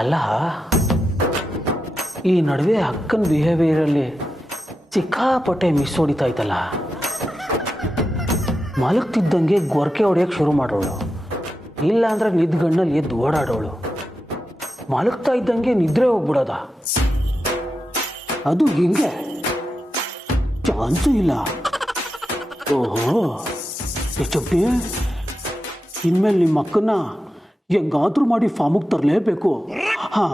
ಅಲ್ಲ, ಈ ನಡುವೆ ಅಕ್ಕನ ಬಿಹೇವಿಯರಲ್ಲಿ ಸಿಕ್ಕಾಪಟ್ಟೆ ಮಿಸ್ ಹೊಡಿತಾ ಇತ್ತಲ್ಲ. ಮಲಗ್ತಿದ್ದಂಗೆ ಗೊರಕೆ ಹೊಡೆಯೋಕ್ಕೆ ಶುರು ಮಾಡೋಳು, ಇಲ್ಲ ಅಂದ್ರೆ ನಿದ್ಗಣ್ಣಲ್ಲಿ ಎದ್ದು ಓಡಾಡೋಳು. ಮಲಗ್ತಾ ಇದ್ದಂಗೆ ನಿದ್ರೆ ಹೋಗ್ಬಿಡೋದ, ಅದು ಹಿಂಗೆ ಚಾನ್ಸು ಇಲ್ಲ. ಓಹೋ ಹೆಚ್ಚಪ್ಪಿ, ಇನ್ಮೇಲೆ ನಿಮ್ಮ ಅಕ್ಕನ್ನ ಹೆಂಗಾದ್ರೂ ಮಾಡಿ ಫಾರ್ಮಿಗೆ ತರಲೇಬೇಕು. ಹಾ,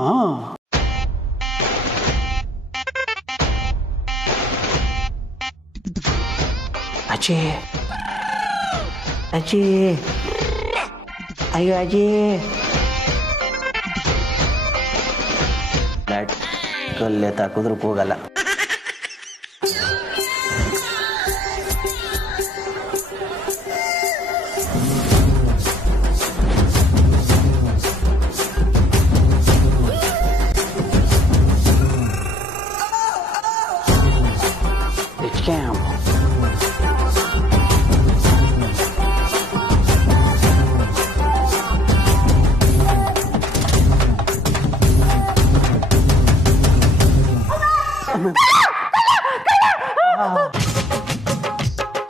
ಅಜ್ಜಿ ಅಜ್ಜಿ, ಅಯ್ಯೋ ಅಜ್ಜಿ, ಕಲ್ಲೆ ತಾಕಿದ್ರು ಹೋಗಲ್ಲ.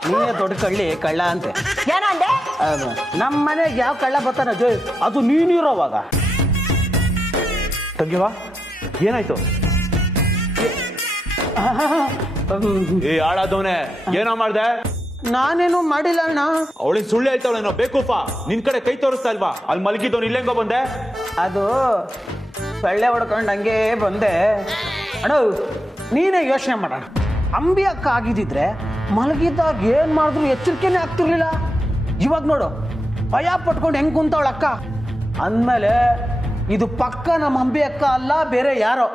ನೀನೇ ದೊಡ್ಡ ಕಳ್ಳಿ ಕಳ್ಳ ಅಂತೆ. ಏನಂದೆ? ನಮ್ಮ ಮನೆಗೆ ಯಾವ ಕಳ್ಳ ಬರ್ತಾನ ಜೋಯ್, ಅದು ನೀನಿರೋವಾಗ. ತಂಗಿವಾ ಏನಾಯ್ತು? ಏ ಆಡಾದವನೇ, ಏನೋ ಮಾಡ್ದೆ? ನಾನೇನು ಮಾಡಿಲ್ಲ ಅಣ್ಣ. ಅವಳಿಗೆ ಸುಳ್ಳು ಹೇಳ್ತಾವಳೇನೋ ಬೇಕೂಫಾ. ನಿನ್ ಕಡೆ ಕೈ ತೋರಿಸ್ತಾ ಇಲ್ವಾ? ಅಲ್ಲಿ ಮಲಗಿದ್ದವನು ಇಲ್ಲೆಂಗೋ ಬಂದೆ? ಅದು ಸೊಳ್ಳೆ ಹೊಡ್ಕೊಂಡು ಹಂಗೆ ಬಂದೆ ಅಣ್ಣ. ನೀನೇ ಯೋಚನೆ ಮಾಡೋಣ, ಅಂಬಿ ಅಕ್ಕ ಆಗಿದ್ದಿದ್ರೆ ಮಲಗಿದ್ದಾಗ ಏನ್ ಮಾಡಿದ್ರು ಎಚ್ಚರಿಕೆನೇ ಆಗ್ತಿರ್ಲಿಲ್ಲ. ಇವಾಗ ನೋಡು, ಭಯ ಪಟ್ಕೊಂಡು ಹೆಂಗ್ ಕುಂತವಳ ಅಕ್ಕ. ಅಂದ್ಮೇಲೆ ಇದು ಪಕ್ಕ ನಮ್ಮ ಅಂಬಿ ಅಕ್ಕ ಅಲ್ಲ, ಬೇರೆ ಯಾರೋ.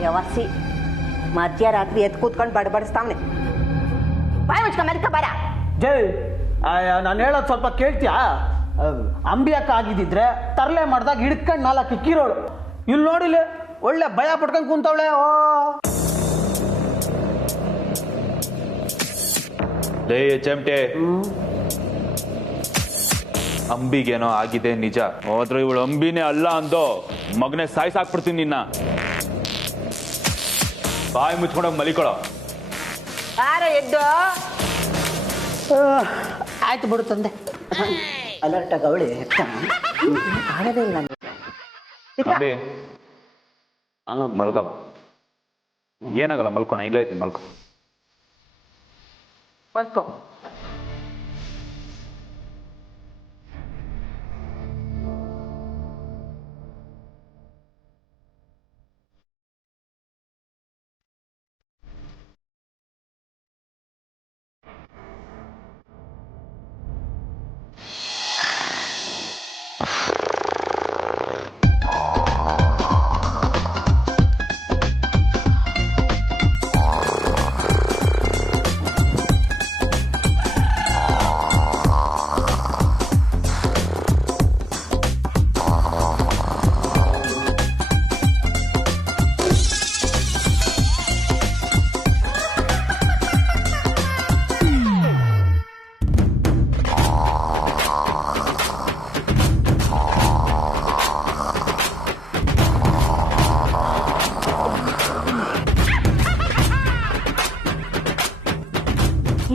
ವ್ಯವಸ್ಥೆ ಮಧ್ಯರಾತ್ರಿ ಎದ್ದು ಕೂತ್ಕೊಂಡು ಬಡಬಡಿಸ್ತಾವನೆ. ಬಾಯ್ ಮುಚ್ಕೊಂಡ್ ಮೆಲ್ಕ ಬರ. ಜೈ, ನಾನು ಹೇಳೋದು ಸ್ವಲ್ಪ ಕೇಳ್ತೀಯಾ? ಅಂಬಿ ಅಕ್ಕ ಆಗಿದ್ದಿದ್ರೆ ತರಲೆ ಮಾಡ್ದಾಗ ಹಿಡ್ಕೊಂಡು 4 ಇಕ್ಕಿರೋಳು. ಇಲ್ಲಿ ನೋಡಿಲ್ಲ, ಒಳ್ಳೆ ಭಯ ಪಟ್ಕೊಂಡು ಕುಂತವಳೆ. ಓ ಲೇ ಚೆಮ್ಟೆ, ಅಂಬಿಗೇನೋ ಆಗಿದೆ ನಿಜ, ಹೋದ್ರೆ ಇವಳು ಅಂಬಿನೇ ಅಲ್ಲ ಅಂದೋ ಮಗನೇ ಸಾಯ್ಸಾಕ್ಬಿಡ್ತೀನಿ ನಿನ್ನ. ಬಾಯಿ ಮುಚ್ಕೊಂಡೋಗಿ ಮಲಿಕೊಳ. ಎದ್ದು ಆಯ್ತು ಬಿಡು ತಂದೆ. ಅಲರ್ಟಾಗ ಅವಳಿ ಕಾಣದೇ ಇಲ್ಲ. ಅಂಬಿ ಮಲ್ಕ, ಏನಾಗಲ್ಲ, ಮಲ್ಕೋಣ, ಇಲ್ಲೇ ಐತಿ, ಮಲ್ಕೊ.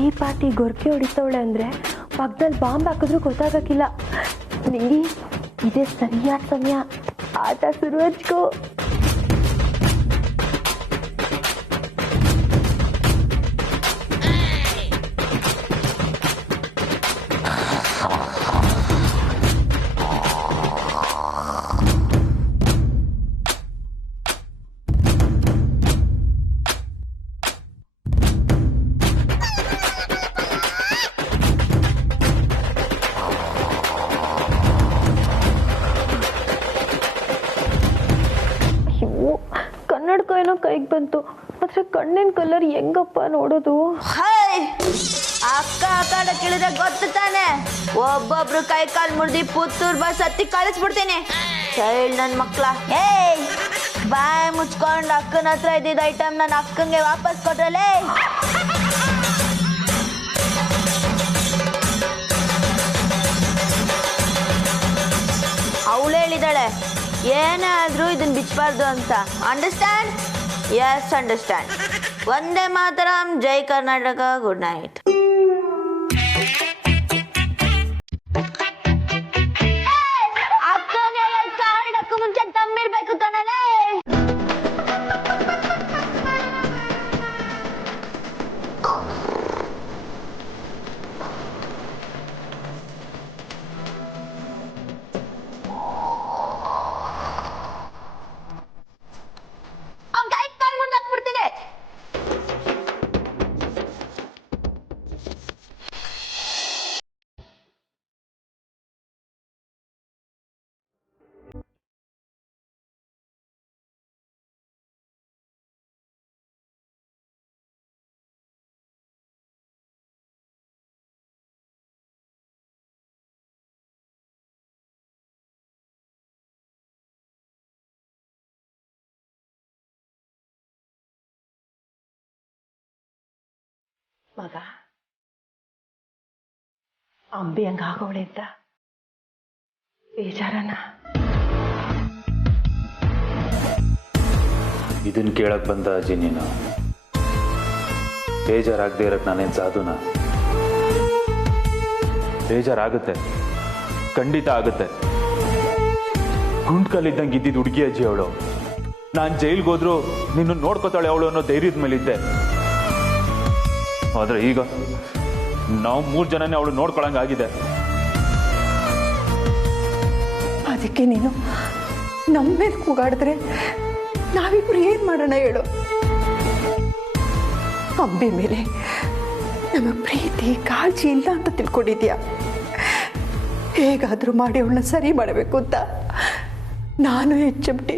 ಈ ಪಾಟಿ ಗೊರಕೆ ಹೊಡಿತವಳೆ ಅಂದ್ರೆ ಪಕ್ಕದಲ್ಲಿ ಬಾಂಬ್ ಹಾಕಿದ್ರು ಗೊತ್ತಾಗಕ್ಕಿಲ್ಲ. ನಿಂಗಿ, ಇದೇ ಸರಿಯಾದ ಸಮಯ, ಆಟ ಶುರು ಹಚ್ಕೋ. ಕನ್ನಡಕ ಏನೋ ಕೈಗೆ ಬಂತು, ಆದ್ರೆ ಕಣ್ಣಿನ ಕಲರ್ ಹೆಂಗಪ್ಪ ನೋಡೋದು? ಅಕ್ಕ ಅಕ್ಕ ಕೇಳಿದ್ರೆ ಗೊತ್ತು ತಾನೆ, ಒಬ್ಬೊಬ್ರು ಕೈ ಕಾಲು ಮುರಿದಿ ಪುತ್ತೂರ್ ಬಸ್ ಹತ್ತಿ ಕಳಿಸ್ಬಿಡ್ತೀನಿ. ಚೈಲ್ಡ್ ನನ್ ಮಕ್ಳ. ಬಾಯ್ ಮುಚ್ಕೊಂಡು ಅಕ್ಕನ ಹತ್ರ ಇದ್ದಿದ್ದ ಐಟಮ್ ನನ್ನ ಅಕ್ಕಂಗೆ ವಾಪಸ್ ಕೊಟ್ರಲೇ. ಅವಳು ಹೇಳಿದಾಳೆ ಏನೇ ಆದ್ರೂ ಇದನ್ನ ಬಿಚ್ಚಬಾರ್ದು ಅಂತ. Understand? Yes understand. Vande Mataram. ಜೈ ಕರ್ನಾಟಕ. Good night. ಅಕ್ಕಗೆ ಕಾರಣಕ್ಕೂ ಮುಂಚೆ ತಮ್ಮಿರ್ಬೇಕು ಕಣಲೇ. ಮಗ ಅಂಬಿ ಹಂಗಾಗೋಳೆ ಅಂತ ಬೇಜಾರನ? ಇದನ್ನ ಕೇಳಕ್ ಬಂದ ಅಜ್ಜಿ ನೀನು? ಬೇಜಾರಾಗದೆ ಇರಕ್ ನಾನೇನ್ ಸಾಧುನಾ? ಬೇಜಾರಾಗುತ್ತೆ, ಖಂಡಿತ ಆಗುತ್ತೆ. ಗುಂಡ್ಕಲ್ಲಿದ್ದಂಗೆ ಇದ್ದಿದ್ದು ಹುಡುಗಿ ಅಜ್ಜಿ ಅವಳು. ನಾನು ಜೈಲ್ಗೆ ಹೋದ್ರು ನಿನ್ನ ನೋಡ್ಕೋತಾಳೆ ಅವಳು ಅನ್ನೋ ಧೈರ್ಯದ ಮೇಲಿದ್ದೆ. ಆದ್ರೆ ಈಗ ನಾವು 3 ಜನನೇ ಅವಳು ನೋಡ್ಕೊಳಂಗಾಗಿದೆ. ಅದಕ್ಕೆ ನೀನು ನಮ್ಮ ಮೇಲೆ ಕೂಗಾಡಿದ್ರೆ ನಾವಿಬ್ರು ಏನ್ ಮಾಡೋಣ ಹೇಳು? ಅಂಬಿ ಮೇಲೆ ನಮಗೆ ಪ್ರೀತಿ ಕಾಳಜಿ ಇಲ್ಲ ಅಂತ ತಿಳ್ಕೊಂಡಿದ್ಯಾ? ಹೇಗಾದ್ರೂ ಮಾಡಿ ಅವಳನ್ನ ಸರಿ ಮಾಡಬೇಕು ಅಂತ ನಾನು HMT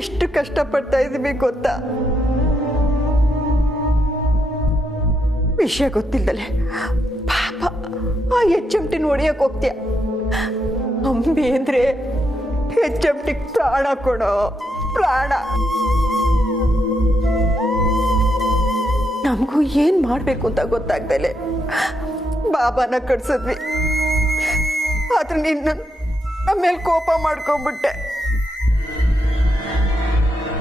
ಎಷ್ಟು ಕಷ್ಟಪಡ್ತಾ ಇದ್ದೀವಿ ಗೊತ್ತಾ? ವಿಷಯ ಗೊತ್ತಿಲ್ಲದಲೆ ಪಾಪ ಆ HMT ನೋಡಿಯಕ್ಕೆ ಹೋಗ್ತೀಯ. ಅಂಬಿ ಅಂದ್ರೆ HMT ಪ್ರಾಣ ಕೊಡೋ ಪ್ರಾಣ. ನಮಗೂ ಏನ್ ಮಾಡ್ಬೇಕು ಅಂತ ಗೊತ್ತಾಗ್ದಲೆ ಬಾಬಾನ ಕಟ್ಸಿದ್ವಿ. ಆದ್ರೆ ನಿನ್ನ ನಮ್ಮ ಮೇಲೆ ಕೋಪ ಮಾಡ್ಕೊಂಡ್ಬಿಟ್ಟೆ.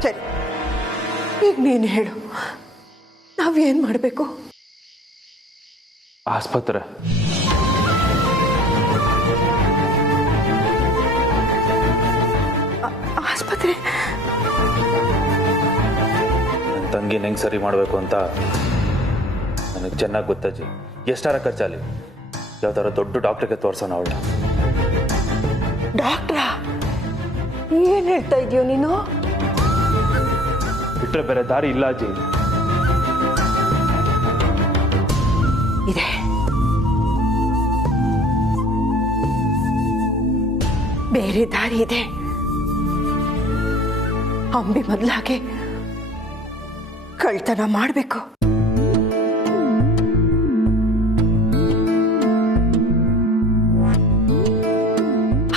ಸರಿ, ಈಗ ನೀನು ಹೇಳು, ನಾವೇನ್ ಮಾಡ್ಬೇಕು? ಆಸ್ಪತ್ರೆ. ಆಸ್ಪತ್ರೆ? ನನ್ನ ತಂಗಿನ ಹೆಂಗೆ ಸರಿ ಮಾಡಬೇಕು ಅಂತ ನನಗೆ ಚೆನ್ನಾಗಿ ಗೊತ್ತಜ್ಜಿ. ಎಷ್ಟಾರ ಖರ್ಚಾಲಿ ಯಾವ್ದಾರ ದೊಡ್ಡ ಡಾಕ್ಟ್ರಿಗೆ ತೋರ್ಸೋಣ ಅವಳ. ಡಾಕ್ಟ್ರಾ? ಏನ್ ಹೇಳ್ತಾ ಇದೀಯೋ ನೀನು? ಬಿಟ್ರೆ ಬೇರೆ ದಾರಿ ಇಲ್ಲ ಅಜ್ಜಿ. ಇದೆ, ಬೇರೆ ದಾರಿ ಇದೆ. ಅಂಬಿ ಮೊದಲಾಗೆ ಕಳ್ತನ ಮಾಡಬೇಕು.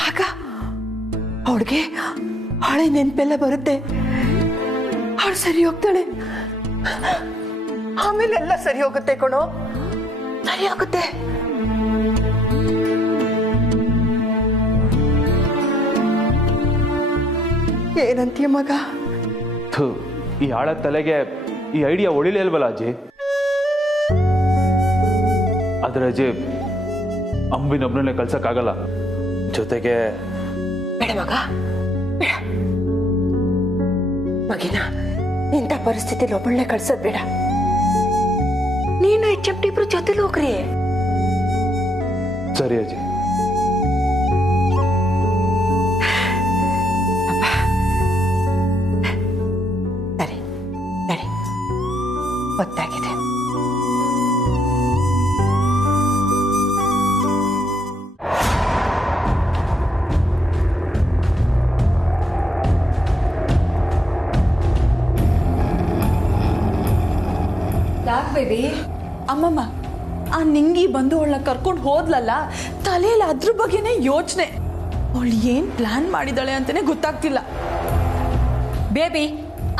ಆಗ ಅವಳಿಗೆ ಹಳೆ ನೆನಪೆಲ್ಲ ಬರುತ್ತೆ. ಅವಳು ಸರಿ ಹೋಗ್ತಾಳೆ. ಆಮೇಲೆಲ್ಲ ಸರಿ ಹೋಗುತ್ತೆ ಕಣೋ, ಸರಿ ಹೋಗುತ್ತೆ. ಏನಂತೀಯ ಮಗ? ಈ ಆಳ ತಲೆಗೆ ಈ ಐಡಿಯಾ ಒಳಿಲೇ ಇಲ್ವಲ್ಲ ಅಜ್ಜಿ. ಆದ್ರೆ ಅಜ್ಜಿ, ಅಂಬಿನೊಬ್ನೇ ಕಳ್ಸಕ್ಕಾಗಲ್ಲ. ಜೊತೆಗೆ ಬೇಡ ಮಗ, ಬೇಡ ಮಗಿನ. ಇಂಥ ಪರಿಸ್ಥಿತಿಲಿ ಒಬ್ಬಳನ್ನೇ ಕಳ್ಸೋದ್ ಬೇಡ. ನೀನು HMT ಇಬ್ರು ಜೊತೆಲಿ ಹೋಗ್ರಿ. ಸರಿ ಅಜ್ಜಿ. ಸರಿ ನಡಿ, ಗೊತ್ತಾಗಿದೆ. ಯಾಕೆ ಬೇಬಿ? ಅಮ್ಮಮ್ಮ, ಆ ನಿಂಗಿ ಬಂದು ಅವಳನ್ನ ಕರ್ಕೊಂಡು ಹೋದ್ಲಲ್ಲ, ತಲೆಯಲ್ಲಿ ಅದ್ರ ಬಗ್ಗೆನೇ ಯೋಚನೆ. ಅವಳು ಏನ್ ಪ್ಲಾನ್ ಮಾಡಿದಾಳೆ ಅಂತಾನೆ ಗೊತ್ತಾಗ್ತಿಲ್ಲ. ಬೇಬಿ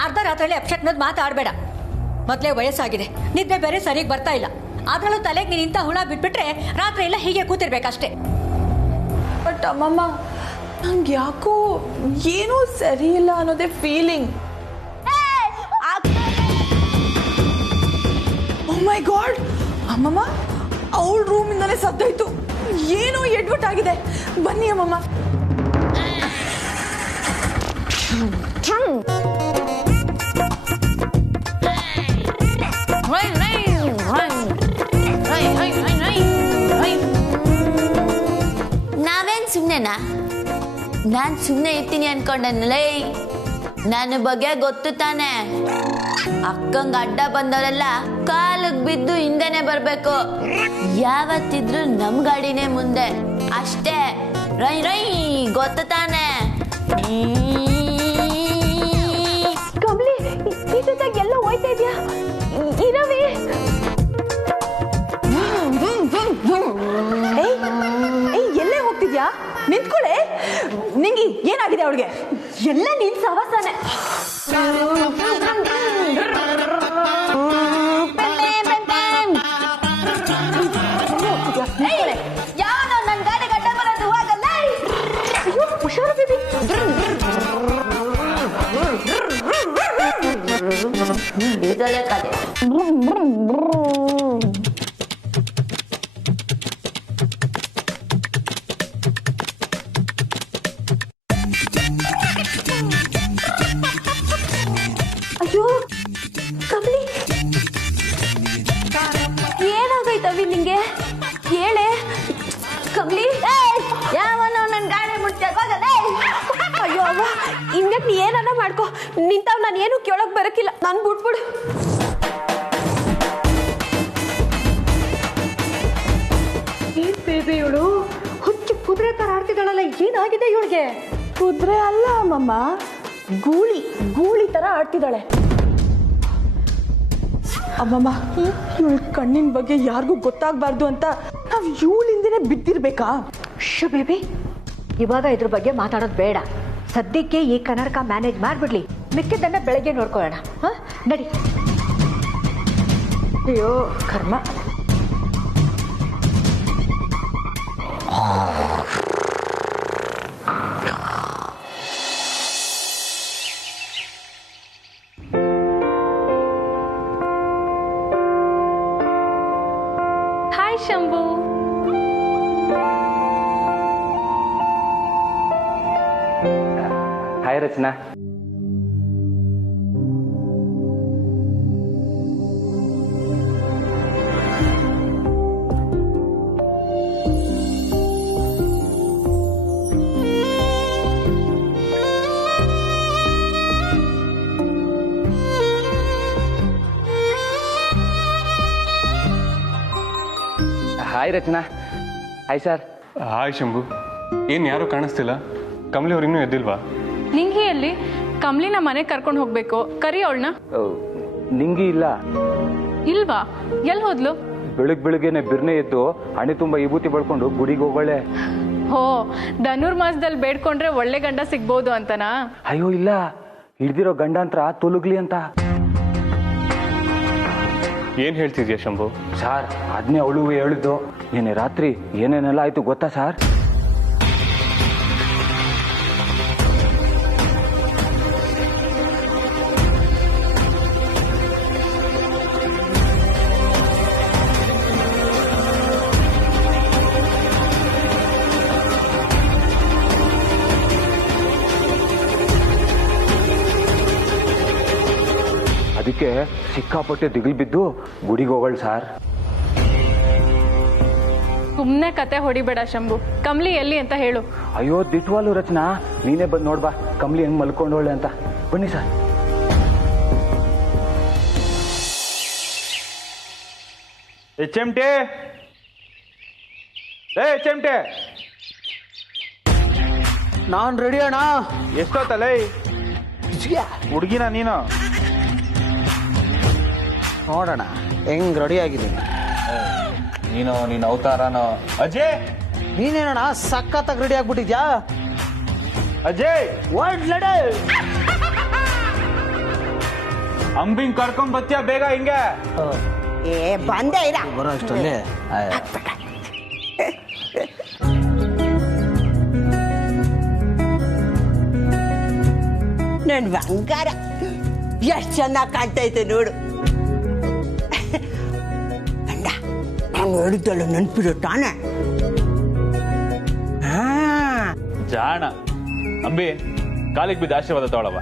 ಅರ್ಧ ರಾತ್ರಿಯಲ್ಲಿ ಅಪ್ಶಕ್ನದ್ ಮಾತಾಡಬೇಡ. ಮೊದಲೇ ವಯಸ್ಸಾಗಿದೆ, ನಿದ್ದೆ ಬೇರೆ ಸರಿಯಾಗಿ ಬರ್ತಾ ಇಲ್ಲ. ಅದರಲ್ಲೂ ತಲೆಗೆ ನೀನು ಇಂಥ ಹುಳ ಬಿಟ್ಬಿಟ್ರೆ ರಾತ್ರಿ ಎಲ್ಲ ಹೀಗೆ ಕೂತಿರ್ಬೇಕಷ್ಟೇ. ಬಟ್ ಅಮ್ಮಮ್ಮ, ನಂಗೆ ಯಾಕೋ ಏನೂ ಸರಿ ಇಲ್ಲ ಅನ್ನೋದೇ ಫೀಲಿಂಗ್. ಓ ಮೈ ಗಾಡ್, ಅಮ್ಮಮ್ಮ ಅವಳ ರೂಮಿಂದಲೇ ಸದ್ದಾಯ್ತು. ಏನೋ ಎಡ್ವಟ್ ಆಗಿದೆ. ಬನ್ನಿ ಅಮ್ಮಮ್ಮ. ನಾವೇನ್ ಸುಮ್ಮನೆನಾ? ನಾನು ಸುಮ್ಮನೆ ಇರ್ತೀನಿ ಅನ್ಕೊಂಡನಲ್ಲೇ. ನನ್ನ ಬಗ್ಗೆ ಗೊತ್ತು ತಾನೆ. ಅಕ್ಕಂಗೆ ಅಡ್ಡ ಬಂದವರೆಲ್ಲ ಕಾಲಿಗೆ ಬಿದ್ದು ಹಿಂದೆನೆ ಬರಬೇಕು. ಯಾವತ್ತಿದ್ರು ನಮ್ಮ ಗಾಡಿನೇ ಮುಂದೆ ಅಷ್ಟೇ. ರೈ ರೈ ಗೊತ್ತು ತಾನೆ. ಕಮಲಿ, ಈ ಜೊತೆಗೆ ಎಲ್ಲ ಹೋಯ್ತಾ ಇದೆಯಾ? ಇರವಿ, ಎಲ್ಲೇ ಹೋಗ್ತಿದ್ಯಾ? ನಿಂತ್ಕೊಳ್ಳೆ. ನಿಂಗೆ ಏನಾಗಿದೆ ಅವಳಿಗೆ? ಎಲ್ಲ ನಿನ್ ಸವಸಾನೆ. ಯಾವನೋ ನನ್ನ ಗಾಡಿ ಗಡ್ಡ ಬರೋದು ಹೋಗಲ್ಲ. ಹುಷಾರು ಬೇಬಿ. ಇದೊಳ್ಳೆ ಕತೆ. ಅಯ್ಯೋ ಕಮಲಿ, ಏನಾಗೈತವಿ ನಿಂಗೆ? ಹೇಳೆ ಕಮಲಿ. ಯಾವನೋ ನನ್ನ ಗಾಡಿ ಮುಟ್ಟಾಗ ಹೋಗಲ್ಲ. ಅಯ್ಯೋ ಅವ್ವ, ಹಿಂಗಕ್ ನೀ ಏನಾರ ಮಾಡ್ಕೊ. ನಿಂತಾವ್ ನಾನು ಏನು ಕೇಳಕ್ ಬರಕಿಲ್ಲ. ನಾನು ಬಿಟ್ಬಿಡು. ಏನ್ ಬೇಬಿ ಇವಳು ಹುಚ್ಚು ಕುದುರೆ ತರ ಆಡ್ತಿದ್ದಾಳಲ್ಲ, ಏನಾಗಿದೆ ಇವಳಿಗೆ? ಕುದುರೆ ಅಲ್ಲ ಅಮ್ಮಮ್ಮ, ಗೂಳಿ ಗೂಳಿ ತರ ಆಡ್ತಿದ್ದಾಳೆ. ಅಮ್ಮಮ್ಮ, ಇವಳ ಕಣ್ಣಿನ ಬಗ್ಗೆ ಯಾರಿಗೂ ಗೊತ್ತಾಗಬಾರ್ದು ಅಂತ ನಾವು ಇವಳಿಂದನೇ ಬಿದ್ದಿರ್ಬೇಕಾ? ಶು ಬೇಬಿ, ಇವಾಗ ಇದ್ರ ಬಗ್ಗೆ ಮಾತಾಡೋದು ಬೇಡ. ಸದ್ಯಕ್ಕೆ ಈ ಕನ್ನಡಕ ಮ್ಯಾನೇಜ್ ಮಾಡಿಬಿಡ್ಲಿ, ಮಿಕ್ಕಿದ್ದನ್ನ ಬೆಳಗ್ಗೆ ನೋಡ್ಕೊಳ್ಳೋಣ. ಹಾ, ನಡಿ. ಅಯ್ಯೋ ಕರ್ಮ. Hi Shambhu. Hi Rachana. Hi Rachana. Hi sir. Hi Shambhu. ಏನು ಯಾರೂ ಕಾಣಿಸ್ತಿಲ್ಲ? ಕಮಲಿ ಅವ್ರು ಇನ್ನೂ ಎದ್ದಿಲ್ವಾ? ನಿಂಗಿ ಎಲ್ಲಿ? ಕಮಲಿನ ಮನೆಗೆ ಕರ್ಕೊಂಡು ಹೋಗ್ಬೇಕು, ಕರಿ ಅವಳನ್ನ. ನಿಂಗಿ ಇಲ್ಲ. ಇಲ್ವಾ? ಎಲ್ಲಿ ಹೋದ್ಲು? ಬೆಳಗ್ಗೆನೆ ಬಿರ್ನೆ ಎದ್ದು ಹಣೆ ತುಂಬ ವಿಭೂತಿ ಬಳ್ಕೊಂಡು ಗುಡಿಗೆ ಹೋಗೋಳೆ. ಹೋ, ಧನುರ್ಮಾಸದಲ್ಲಿ ಬೇಡ್ಕೊಂಡ್ರೆ ಒಳ್ಳೆ ಗಂಡ ಸಿಗ್ಬೋದು ಅಂತನಾ? ಅಯ್ಯೋ ಇಲ್ಲ, ಹಿಡ್ದಿರೋ ಗಂಡಾಂತರ ತೊಲಗ್ಲಿ ಅಂತ. ಏನು ಹೇಳ್ತಿದ್ಯಾ ಶಂಭು? ಸಾರ್, ಅದನ್ನೇ ಅವಳು ಹೇಳಿದ್ದು. ನಿನ್ನೆ ರಾತ್ರಿ ಏನೇನೆಲ್ಲ ಆಯ್ತು ಗೊತ್ತಾ ಸಾರ್? ಅದಕ್ಕೆ ಸಿಕ್ಕಾಪಟ್ಟೆ ದಿಗಿಲ್ ಬಿದ್ದು ಗುಡಿಗೆ ಹೋಗೋಳು ಸಾರ್. ಸುಮ್ಮನೆ ಕತೆ ಹೊಡಿಬೇಡ ಶಂಭು. ಕಮಲಿ ಎಲ್ಲಿ ಅಂತ ಹೇಳು. ಅಯ್ಯೋ ದಿಟ್ವಾಲು ರಚನಾ, ನೀನೇ ಬಂದು ನೋಡ್ಬಾ ಕಮಲಿ ಹೆಂಗ್ ಮಲ್ಕೊಂಡೋಳೆ ಅಂತ. ಬನ್ನಿ ಸರ್. HMT, HMT, ನಾನ್ ರೆಡಿ ಅಣ್ಣ. ಎಷ್ಟೊತ್ತಲ್ಲ ಹುಡುಗಿನ ನೀನು? ನೋಡೋಣ ಹೆಂಗ್ ರೆಡಿ ಆಗಿದ್ದೀನಿ. ನೀನು ನಿನ್ನ ಅವತಾರನೋ? ಅಜಯ್, ನೀನೇನಣ್ಣ ಸಖತ್ತಾಗಿ ರೆಡಿ ಆಗ್ಬಿಟ್ಟಿದ್ಯಾ? ಅಜಯ್ ವರ್ಲ್ಡ್ ಲಡೇ ಅಂಬಿಂಗ್ ಕರ್ಕೊಂಡ್ ಬತ್ತೀಯ ಬೇಗ ಹಿಂಗೆ. ಏ ಬಂದೆ ಇರ ಬರೋ ಅಷ್ಟರಲ್ಲಿ ನನ್ ಬಂಗಾರ ಎಷ್ಟ್ ಚೆನ್ನಾಗಿ ಕಾಣ್ತೈತೆ ನೋಡು. ಗಂಡ ನಾನು ಹೇಳಿದ್ದಲ್ಲ ನೆನ್ಪಿರೋ ತಾನೆ. ಜಾಣ ಅಂಬಿ, ಕಾಲಿಗೆ ಬಿದ್ದು ಆಶೀರ್ವಾದ ತಗೊಳವ.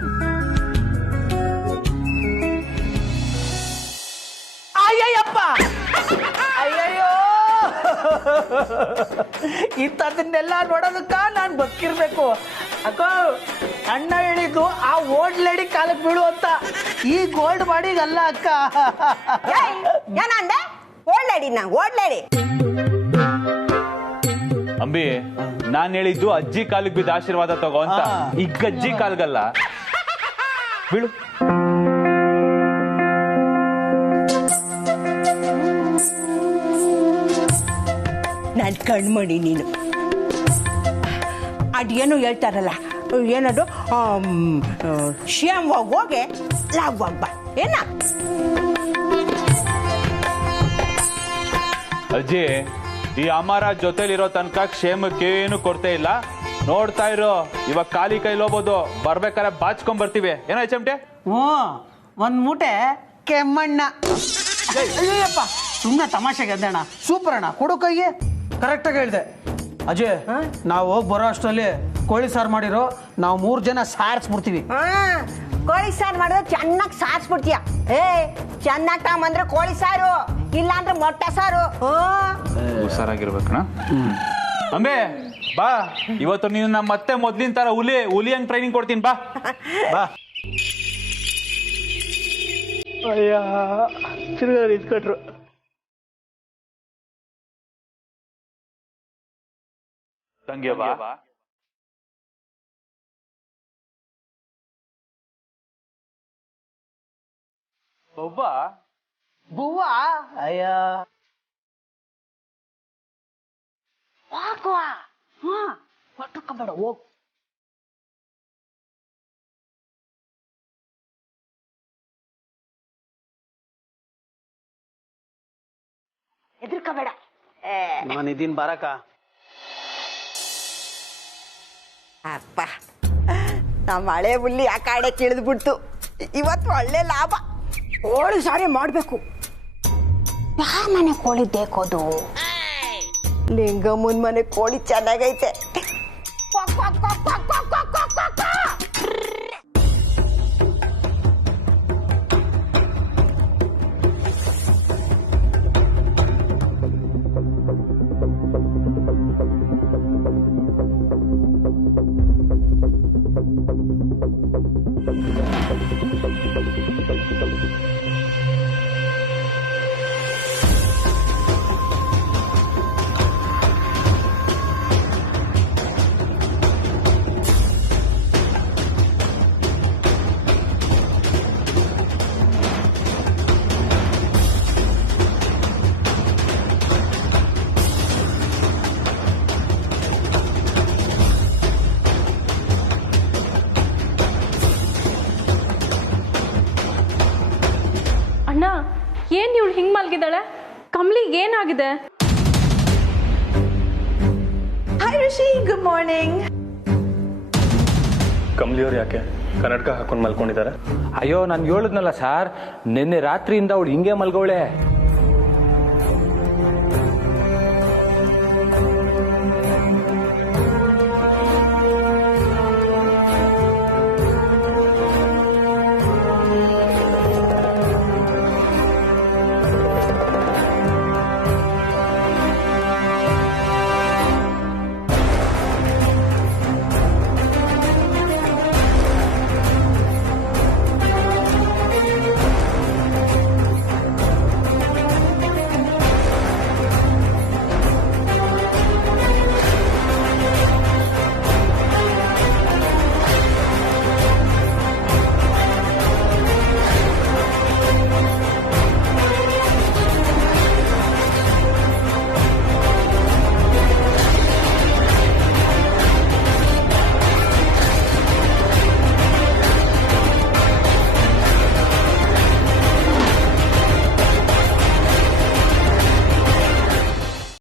ಅಯ್ಯಯ್ಯಪ್ಪ, ಅಯ್ಯಯ್ಯೋ, ಇಂಥದನ್ನೆಲ್ಲ ನೋಡೋದಕ್ಕ ನಾನು ಬದುಕಿರ್ಬೇಕು. ಅಕ್ಕೋ, ಅಣ್ಣ ಹೇಳಿದ್ದು ಆ ಓಲ್ಡ್ ಲೇಡಿ ಕಾಲಕ್ಕೆ ಬೀಳು ಅಂತ, ಈ ಗೋಲ್ಡ್ ಬಾಡಿಗಲ್ಲ ಅಕ್ಕ. ಏನಂದೆ? ಓಡ್ಲೇಡಿ. ಅಂಬಿ, ನಾನ್ ಹೇಳಿದ್ದು ಅಜ್ಜಿ ಕಾಲಿಗೆ ಬಿದ್ದು ಆಶೀರ್ವಾದ ತಗೋ ಅಂತ, ಈಗ ಅಜ್ಜಿ ಕಾಲ್ಗಲ್ಲ. ಬೀಳು. ನನ್ ಕಣ್ಮಣಿ ನೀನು. ಅದೇನು ಹೇಳ್ತಾರಲ್ಲ, ಏನದು ಶ್ಯಾಮ್ ಹೋಗಿ ಲಾವ್ ಬಾ ಏನ. ಅಜ್ಜಿ, ಈ ಅಮರ ಜೊತೆಲಿರೋ ತನಕ ಕ್ಷೇಮಕ್ಕೆ ಏನು ಕೊರತೆ ಇಲ್ಲ. ನೋಡ್ತಾ ಇರೋ, ಇವಾಗ ಖಾಲಿ ಕೈಲಿ ಹೋಗ್ಬೋದು, ಬರ್ಬೇಕಾದ್ರೆ ಬಾಚ್ಕೊಂಡ್ ಬರ್ತೀವಿ. ಏನೋ ಚಮಟೆ? ಒಂದ್ ಮೂಟೆ ಕೆಮ್ಮಣ್ಣ. ಅಯ್ಯಪ್ಪ, ಸುಮ್ಮನೆ ತಮಾಷೆಗೆ ಅದ್ದಣ್ಣ. ಸೂಪರ್ ಅಣ್ಣ, ಕೊಡು ಕೈಗೆ. ಕರೆಕ್ಟಾಗಿ ಹೇಳಿದೆ ಅಜಯ್. ನಾವು ಬರೋ ಅಷ್ಟರಲ್ಲಿ ಕೋಳಿ ಸಾರು ಮಾಡಿರೋ, ನಾವು 3 ಜನ ಸಾರಿಸ್ಬಿಡ್ತೀವಿ. ಕೋಳಿ ಸಾರು ಮಾಡಿದ್ರೆ ಚೆನ್ನಾಗಿ ಸಾರಿಸ್ಬಿಡ್ತೀಯ. ಚೆನ್ನಾಗಿ ತಗೊಂಬಂದ್ರೆ ಕೋಳಿ ಸಾರು, ಇಲ್ಲ ಅಂದ್ರೆ ಮೊಟ್ಟೆ ಸಾರು. ಹುಷಾರಾಗಿರ್ಬೇಕಣ್ಣ. ಅಂಬೆ ಬಾ, ಇವತ್ತು ನೀನು ನಮ್ಮ ಮತ್ತೆ ಮೊದ್ಲಿನ ತರ ಹುಲಿ ಹಂಗ್ ಟ್ರೈನಿಂಗ್ ಕೊಡ್ತೀನಿ. ಬಾ ಬಾ. ಅಯ್ಯ, ತಿರ್ಗಾ ಇದ್ಕೊಟ್ರು. ತಂಗಿ ಬಾ. ಬುವ್ವ ಅಯ್ಯ, ಹೊಟ್ಟಕ್ಕಬೇಡ, ಹೋಗು. ಹೆದರ್ಕಬೇಡ. ನಾನು ಇದೀನ್ ಬಾರಕ. ಅಪ್ಪ, ನಮ್ಮ ಹಳೆ ಹುಲ್ಲಿ ಆ ಕಾಡೆ ಕಿಳಿದ್ಬಿಡ್ತು. ಇವತ್ತು ಒಳ್ಳೆ ಲಾಭ. ಕೋಳಿ ಸಾರಿ ಮಾಡ್ಬೇಕು. ಯಾರ ಮನೆ ಕೋಳಿ ಬೇಕೋದು? ಲಿಂಗಮ್ಮನ ಮನೆ ಕೋಳಿ ಚೆನ್ನಾಗೈತೆ. ಅಣ್ಣ, ಏನ್ ಇವಳು ಹಿಂಗ್ ಮಲ್ಗಿದ್ದಾಳೆ? ಕಮ್ಲಿಗೆ ಏನಾಗಿದೆ? ಹಾಯ್ ಋಷಿ, ಗುಡ್ ಮಾರ್ನಿಂಗ್. ಕಮ್ಲಿಯವ್ರು ಯಾಕೆ ಕನ್ನಡಕ ಹಾಕೊಂಡು ಮಲ್ಕೊಂಡಿದ್ದಾರೆ? ಅಯ್ಯೋ, ನಾನು ಹೇಳಿದ್ನಲ್ಲ ಸರ್, ನಿನ್ನೆ ರಾತ್ರಿಯಿಂದ ಅವಳು ಹಿಂಗೆ ಮಲ್ಗೋಳೆ.